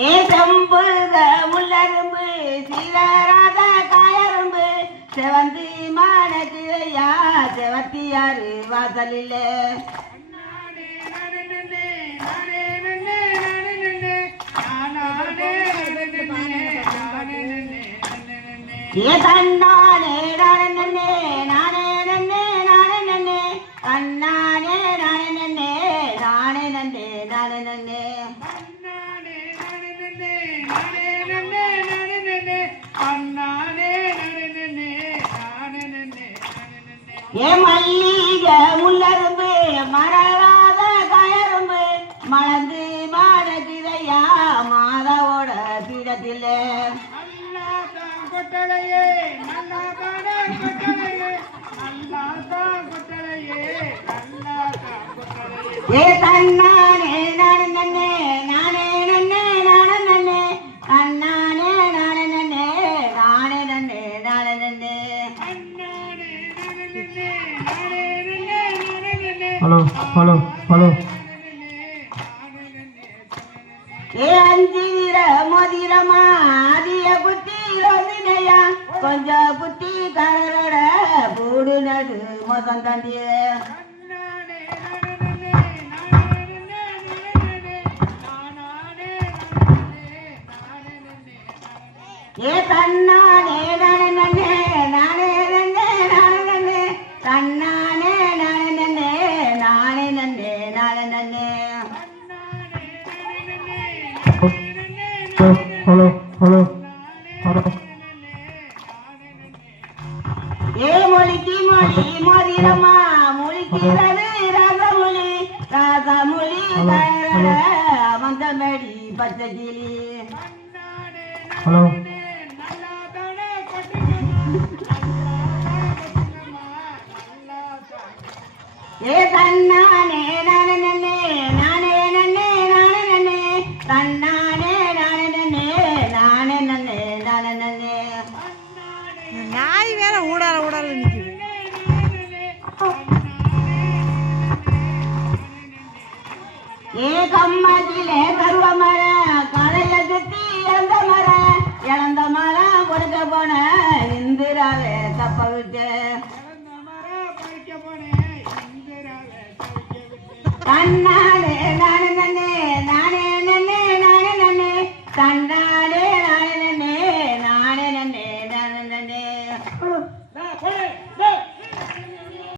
ஏ செம்புக முள்ளரும்பு சீராத காயரும்பு செவந்தி மானத்திரையா செவத்தியாரு வாசலிலே ஏ தன்னானே நானே நன்னே நானே நன்னே நானே நன்னே அண்ணானே நானே நன்னே நானே நன்னே நானே நன்னே ஏ மல்லிகை முள்ளரும்பு மலராத காயரும்பு மலர்ந்து மாடத்திரையா மாதாவோட பீடத்திலே ஏ தன்னானே நானே நன்னே நானே நன்னே நானே நன்னே அண்ணானே நானே நன்னே நானே நன்னே நானே நன்னே ஹலோ ஹலோ ஹலோ ஏ அஞ்சிர மோதிரமா அதிய புத்தி ரோசினையா கொஞ்சம் புத்தி காரரோட பூடு நடு மோசம் தண்டிய ஏ தன்னானே நானே நன்னே நானே நன்னே நானே நன்னே தன்னானே நானே நன்னே நானே நன்னே நானே நன்னே ஹலோ ஹலோ ஹலோ ஏ மொழிக்கு மொழி மோதிரமா மொழிக்கிறது ராசமொழி ராசமொழி மந்தமேடி பச்சை கிளி ஹலோ ஏ தன்னானே நானே நன்னே நானே நன்னே நானே நன்னே தன்னானே நானே நன்னே நானே நன்னே நானே நன்னே நாய் வேற ஊடால ஊடால நிக்குது. ஏ கம்மாட்டிலே கருவ மரம் காலையில சுத்தி இழந்த மரம் கொடுக்க போன இந்திராவே தப்ப விட்டு கண்ணா